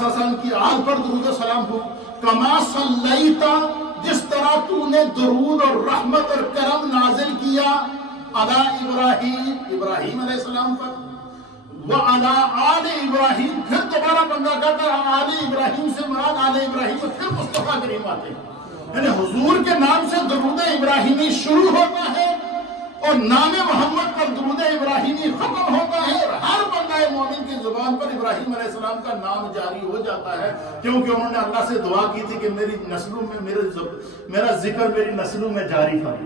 صلی اللہ علیہ وسلم کی آل پر درود و سلام ہو، کما صلیتا، جس طرح تو نے درود اور رحمت اور کرم نازل کیا علی ابراہیم، ابراہیم علیہ السلام پر، وعلی آل ابراہیم، پھر دوبارہ بندہ کہتا ہے آل ابراہیم سے مراد آل ابراہیم، پھر مصطفیٰ کریم آتے ہیں، یعنی حضور کے نام سے درود ابراہیمی شروع ہوتا ہے اور نام محمد پر درود ابراہیمی ختم ہوتا ہے، اور ہر بندہ مومن کی زبان پر ابراہیم علیہ السلام کا نام جاری ہو جاتا ہے، کیونکہ انہوں نے اللہ سے دعا کی تھی کہ میری نسلوں میں میرا ذکر میری نسلوں میں جاری کر،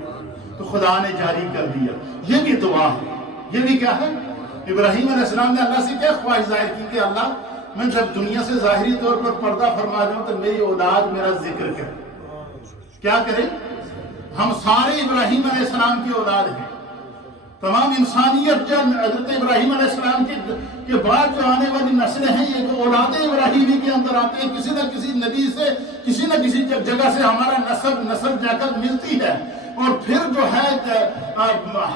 تو خدا نے جاری کر دیا۔ یہ بھی دعا ہے، یہ بھی کیا ہے؟ ابراہیم علیہ السلام نے اللہ سے کیا خواہش ظاہر کی کہ اللہ میں جب دنیا سے ظاہری طور پر پردہ فرما جاؤں تو میری اولاد میرا ذکر کرے، کیا کرے؟ ہم سارے ابراہیم علیہ السلام کی اولاد ہیں، تمام انسانیت جو حضرت ابراہیم علیہ السلام کے بعد جو آنے والی نسلیں ہیں، یہ جو اولاد ابراہیمی کے اندر آتے ہیں، کسی نہ کسی نبی سے کسی نہ کسی جگہ سے ہمارا نسل جا کر ملتی ہے، اور پھر جو ہے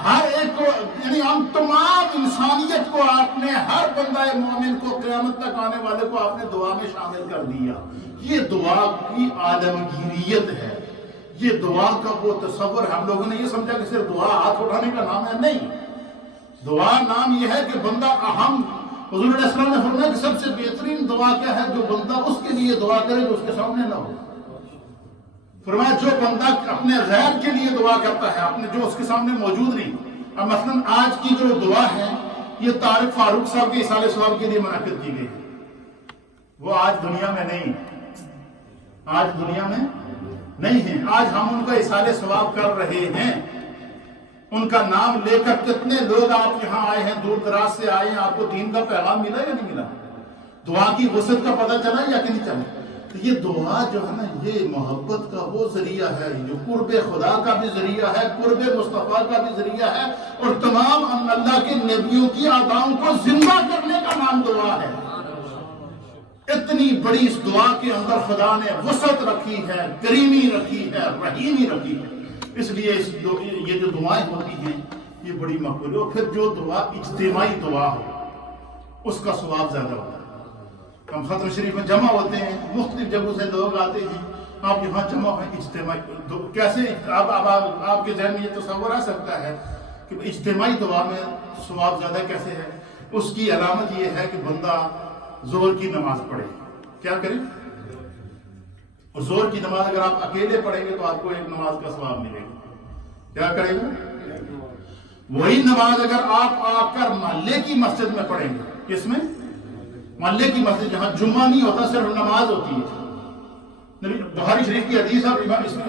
ہر ایک کو، یعنی ہم تمام انسانیت کو آپ نے، ہر بندہ مومن کو، قیامت تک آنے والے کو آپ نے دعا میں شامل کر دیا۔ یہ دعا کی عالمگیریت ہے، یہ دعا کا وہ تصور ہم لوگوں نے یہ سمجھا کہ صرف دعا ہاتھ اٹھانے کا نام ہے، نہیں، دعا نام یہ ہے کہ بندہ اہم، حضور علیہ السلام نے فرمایا کہ سب سے بہترین دعا کیا ہے؟ جو بندہ اس کے لیے دعا کرے جو اس کے سامنے نہ ہو۔ فرمایا جو بندہ اپنے غیر کے لیے دعا کرتا ہے، اپنے جو اس کے سامنے موجود نہیں۔ اب مثلا آج کی جو دعا ہے یہ طارق فاروق صاحب کے اصالہ ثواب کے لیے منعقد کی گئی، وہ آج دنیا میں نہیں، آج دنیا میں نہیں ہیں، آج ہم ان کا اصالہ ثواب کر رہے ہیں، ان کا نام لے کر کتنے لوگ آپ یہاں آئے ہیں، دور دراز سے آئے ہیں، آپ کو دین کا پیغام ملا یا نہیں ملا؟ دعا کی وسعت کا پتہ چلا یا کہ نہیں چلا؟ تو یہ دعا جو ہے نا، یہ محبت کا وہ ذریعہ ہے جو قرب خدا کا بھی ذریعہ ہے، قرب مصطفیٰ کا بھی ذریعہ ہے، اور تمام اللہ کے نبیوں کی اداؤں کو زندہ کرنے کا نام دعا ہے۔ اتنی بڑی اس دعا کے اندر خدا نے وسعت رکھی ہے، کریمی رکھی ہے، رحیمی رکھی ہے، اس لیے یہ جو دعائیں ہوتی ہیں یہ بڑی مقبول ہے۔ اور پھر جو دعا اجتماعی دعا ہو اس کا ثواب زیادہ ہوتا ہے۔ ہم ختم شریف میں جمع ہوتے ہیں، مختلف جگہوں سے لوگ آتے ہیں، آپ یہاں جمع ہوئے اجتماعی، کیسے آپ کے ذہن میں یہ تصور آ سکتا ہے کہ اجتماعی دعا میں ثواب زیادہ کیسے ہے؟ اس کی علامت یہ ہے کہ بندہ ظہر کی نماز پڑھے، کیا کرے؟ اور ظہر کی نماز اگر آپ اکیلے پڑھیں گے تو آپ کو ایک نماز کا ثواب ملے گا، کیا کرے گا؟ وہی نماز اگر آپ آ کر محلے کی مسجد میں پڑھیں گے، کس میں؟ محلے کی مسجد جہاں جمعہ نہیں ہوتا، صرف نماز ہوتی ہے۔ بخاری شریف کی حدیث ہے،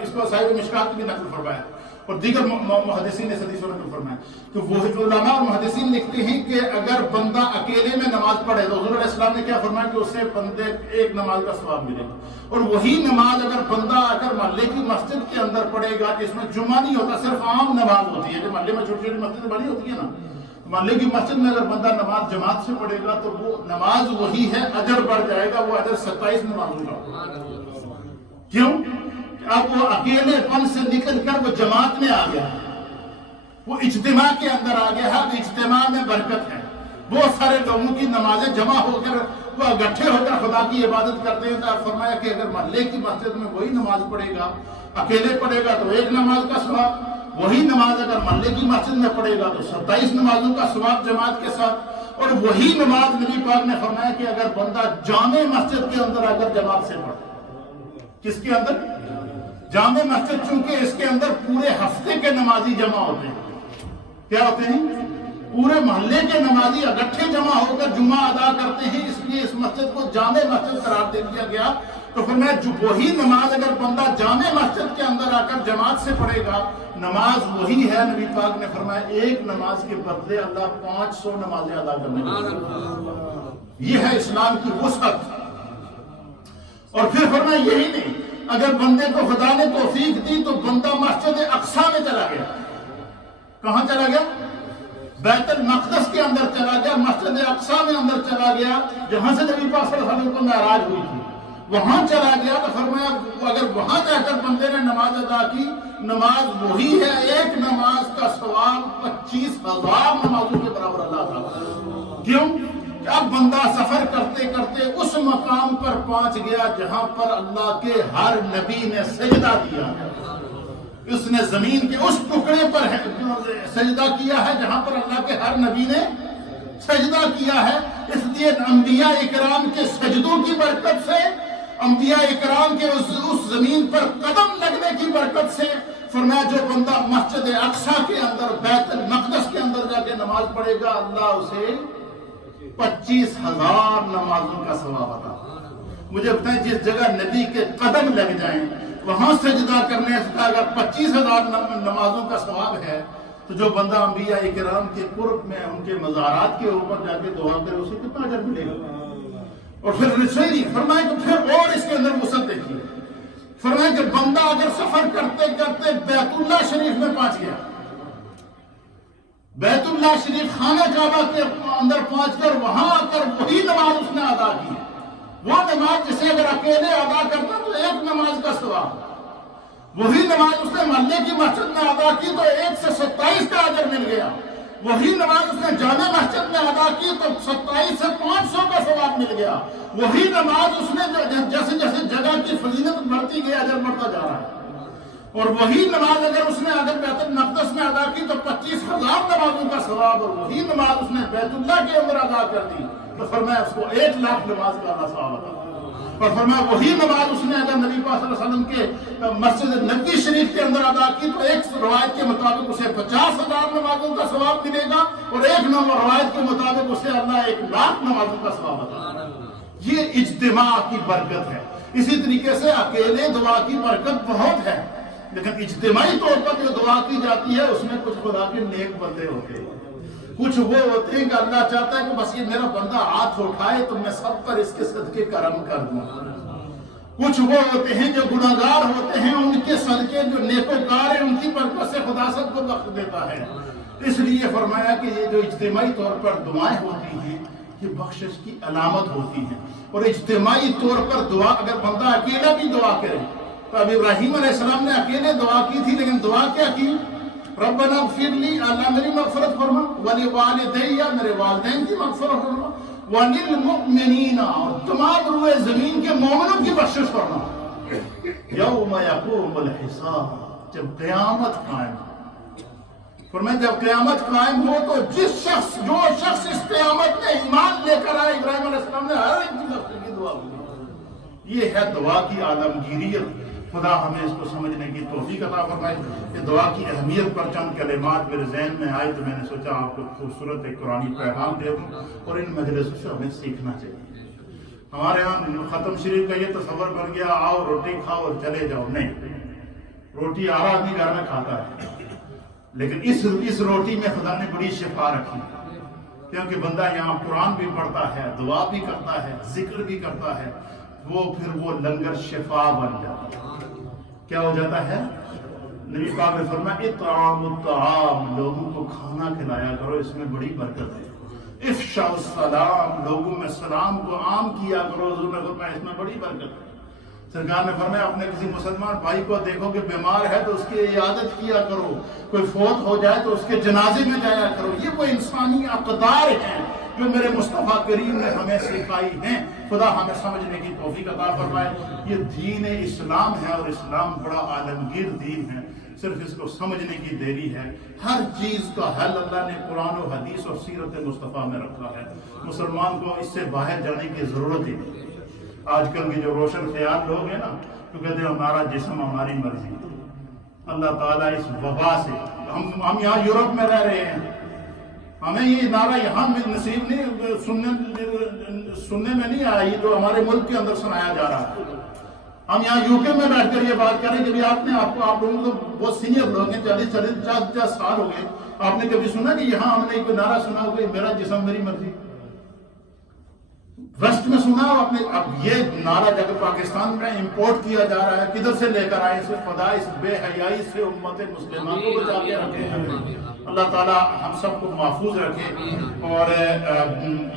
اس کو صاحب مشکات بھی نقل فرمایا اور دیگر محدثین نے حدیث کو نقل فرمایا کہ وہ علماء اور محدثین لکھتے ہیں کہ اگر بندہ اکیلے میں نماز پڑھے تو حضور علیہ السلام نے کیا فرمایا کہ اس سے بندے ایک نماز کا ثواب ملے گا، اور وہی نماز اگر بندہ اگر محلے کی مسجد کے اندر پڑھے گا جس میں جمعہ نہیں ہوتا، صرف عام نماز ہوتی ہے، جو محلے میں چھوٹی چھوٹی مسجد بڑی ہوتی ہے نا، محلے کی مسجد میں اگر بندہ نماز جماعت سے پڑھے گا تو وہ نماز وہی ہے، اجر بڑھ جائے گا، وہ اجر 27 نمازوں کا۔ کیوں؟ اب وہ اکیلے پن سے نکل کر وہ جماعت میں آ گیا، وہ اجتماع کے اندر آ گیا، ہر اجتماع میں برکت ہے، بہت سارے لوگوں کی نمازیں جمع ہو کر وہ اکٹھے ہو کر خدا کی عبادت کرتے ہیں۔ تو آپ فرمایا کہ اگر محلے کی مسجد میں وہی نماز پڑھے گا، اکیلے پڑھے گا تو ایک نماز کا ثواب، وہی نماز اگر محلے کی مسجد میں پڑھے گا تو 27 نمازوں کا ثواب جماعت کے ساتھ، اور وہی نماز نبی پاک نے فرمایا کہ اگر بندہ جامع مسجد کے اندر اگر جماعت سے پڑھے، کس کے اندر؟ جامع مسجد، چونکہ اس کے اندر پورے ہفتے کے نمازی جمع ہوتے ہیں، کیا ہوتے ہیں؟ پورے محلے کے نمازی اکٹھے جمع ہو کر جمعہ ادا کرتے ہیں، اس لیے اس مسجد کو جامع مسجد قرار دے دیا گیا۔ تو فرمایا جو وہی نماز اگر بندہ جامع مسجد کے اندر آ کر جماعت سے پڑھے گا، نماز وہی ہے، نبی پاک نے فرمایا ایک نماز کے بدلے اللہ 500 نمازیں ادا کرنے کو۔ یہ ہے اسلام کی وسعت۔ اور پھر فرمایا یہی نہیں، اگر بندے کو خدا نے توفیق دی تو بندہ مسجد اقصیٰ میں چلا گیا، کہاں چلا گیا؟ بیت المقدس کے اندر چلا گیا، مسجد اقصیٰ میں اندر چلا گیا، جہاں سے نبی پاک صلی اللہ علیہ وسلم کو معراج ہوئی تھی، وہاں چلا گیا۔ تو فرمایا اگر وہاں جا کر بندے نے نماز ادا کی، نماز وہی ہے، ایک نماز کا ثواب 25,000 نمازوں کے برابر اللہ تعالیٰ۔ کیوں؟ اب بندہ سفر کرتے کرتے اس مقام پر پہنچ گیا جہاں پر اللہ کے ہر نبی نے سجدہ کیا ہے. اس نے زمین کے اس ٹکڑے پر سجدہ کیا ہے جہاں پر اللہ کے ہر نبی نے سجدہ کیا ہے. اس لیے انبیاء اکرام کے سجدوں کی برکت سے، انبیاء اکرام کے اس زمین پر قدم لگنے کی برکت سے فرمایا جو بندہ مسجد اقصی کے اندر، بیت المقدس کے اندر جا کے نماز پڑھے گا، اللہ اسے 25,000 نمازوں کا ثواب عطا. مجھے بتائیں جس جگہ نبی کے قدم لگ جائیں وہاں سجدہ کرنے کا اگر 25,000 نمازوں کا ثواب ہے تو جو بندہ انبیاء اکرام کے قرب میں ان کے مزارات کے اوپر جا کے دعا کرے اسے کتنا اجر ملے گا. اور پھر رسوئی فرمائے کہ پھر اور اس کے اندر وسعت دیکھیے. فرمائے کہ بندہ اگر سفر کرتے کرتے بیت اللہ شریف میں پہنچ گیا، بیت اللہ شریف خانہ کعبہ کے اندر پہنچ کر وہاں آ کر وہی نماز اس نے ادا کی، وہ نماز جسے اگر اکیلے ادا کرتا تو ایک نماز کا ثواب، وہی نماز اس نے محلے کی مسجد میں ادا کی تو 1 سے 27 کا اجر مل گیا. وہی نماز اس نے جامع مسجد میں ادا کی تو 27 سے 500 کا ثواب مل گیا. وہی نماز اس نے جیسے جیسے جگہ کی فضیلت بڑھتی گئی اجر بڑھتا جا رہا ہے. اور وہی نماز اگر اس نے بیت المقدس میں ادا کی تو 25,000 نمازوں کا ثواب، اور وہی نماز اس نے بیت اللہ کے اندر ادا کر دی تو فرمایا اس کو 1,00,000 نماز کا اللہ ثواب عطا. اور فرمایا وہی نماز اس نے اگر نبی پاک صلی اللہ علیہ وسلم کے مسجد نبوی شریف کے اندر ادا کی تو ایک روایت کے مطابق اسے 50,000 نمازوں کا ثواب ملے گا، اور ایک روایت کے مطابق اسے اللہ 1,00,000 نمازوں کا ثواب عطا. یہ اجتماع کی برکت ہے. اسی طریقے سے اکیلے دعا کی برکت بہت ہے، لیکن اجتماعی طور پر جو دعا کی جاتی ہے اس میں کچھ خدا کے نیک بندے ہوتے ہیں، کچھ وہ ہوتے ہیں کہ اللہ چاہتا ہے کہ بس یہ میرا بندہ ہاتھ اٹھائے تو میں سب پر اس کے صدقے کرم کر دوں. کچھ وہ ہوتے ہیں جو گناہگار ہوتے ہیں، ان کے صدقے جو نیکوکار ہیں ان کی برکت سے خدا سب کو بخش دیتا ہے. اس لیے فرمایا کہ یہ جو اجتماعی طور پر دعائیں ہوتی ہیں یہ بخشش کی علامت ہوتی ہیں. اور اجتماعی طور پر دعا اگر بندہ اکیلا بھی دعا کرے تو اب ابراہیم علیہ السلام نے اکیلے دعا کی تھی، لیکن دعا کیا کی؟ ربنا اغفر لی، اللہ میری مغفرت فرما، ولوالدی، میرے والدین کی مغفرت فرما، وللمؤمنین، اور تمام روئے زمین کے مومنوں کی بخشش فرما، یوم یقوم الحساب، جب قیامت قائم ہو. فرمایا جب قیامت قائم ہو تو جو شخص اس قیامت میں ایمان لے کر آئے، ابراہیم علیہ السلام نے ہر ایک کی بخشش کی دعا کی. یہ ہے دعا کی عالمگیریت. خدا ہمیں اس کو سمجھنے کی توفیق عطا فرمائے. کہ دعا کی اہمیت پر چند کلمات میرے ذہن میں آئے تو میں نے سوچا آپ کو خوبصورت ایک قرآنی پیغام دے دوں، اور ان مجلسوں سے ہمیں سیکھنا چاہیے. ہمارے ہاں ختم شریف کا یہ تصور بن گیا آؤ روٹی کھاؤ اور چلے جاؤ. نہیں، روٹی ہر آدمی گھر میں کھاتا ہے، لیکن اس روٹی میں خدا نے بڑی شفا رکھی، کیونکہ بندہ یہاں قرآن بھی پڑھتا ہے، دعا بھی کرتا ہے، ذکر بھی کرتا ہے، وہ پھر وہ لنگر شفا بن جاتا ہے. کیا ہو جاتا ہے؟ نبی پاک نے فرمایا اطعام الطعام، لوگوں کو کھانا کھلایا کرو، اس میں بڑی برکت ہے. افشاء السلام، لوگوں میں سلام کو عام کیا کرو، حضور نے فرمایا اس میں بڑی برکت ہے. سرکار نے فرمایا اپنے کسی مسلمان بھائی کو دیکھو کہ بیمار ہے تو اس کی عیادت کیا کرو، کوئی فوت ہو جائے تو اس کے جنازے میں جایا کرو. یہ وہ انسانی اقدار ہیں جو میرے مصطفیٰ کریم نے ہمیں سکھائی ہیں. خدا ہمیں سمجھنے کی توفیق عطا فرمائے. یہ دین اسلام ہے اور اسلام بڑا عالمگیر دین ہے، صرف اس کو سمجھنے کی دیری ہے. ہر چیز کا حل اللہ نے قرآن و حدیث اور سیرت مصطفیٰ میں رکھا ہے. مسلمان کو اس سے باہر جانے کی ضرورت ہی نہیں. آج کل کے جو روشن خیال لوگ ہیں نا، تو کہتے ہیں ہمارا جسم ہماری مرضی. اللہ تعالیٰ اس وبا سے، ہم یہاں یورپ میں رہ رہے ہیں، ہمیں یہ نعرہ یہاں نصیب نہیں، سننے میں نہیں آئی جو ہمارے ملک کے اندر سنایا جا رہا ہے. ہم یہاں یو کے میں بیٹھ کر یہ بات کریں کہ آپ لوگوں کو بہت سینئر لوگ ہیں، 40 سال ہو گئے، آپ نے کبھی سنا کہ یہاں ہم نے کوئی نعرہ سنا ہو کہ میرا جسم میری مرضی؟ ویسٹ میں سنا ہو آپ نے؟ اب یہ نعرہ جب پاکستان میں امپورٹ کیا جا رہا ہے، کدھر سے لے کر آئے؟ صرف خدا اس بے حیائی سے امت مسلمہ کو بچا کے رکھے. اللہ تعالیٰ ہم سب کو محفوظ رکھے. اور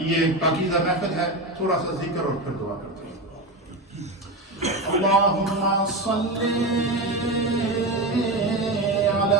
یہ پاکیزہ محفل ہے، تھوڑا سا ذکر اور پھر دعا کرتے ہیں. اللہم صلی علی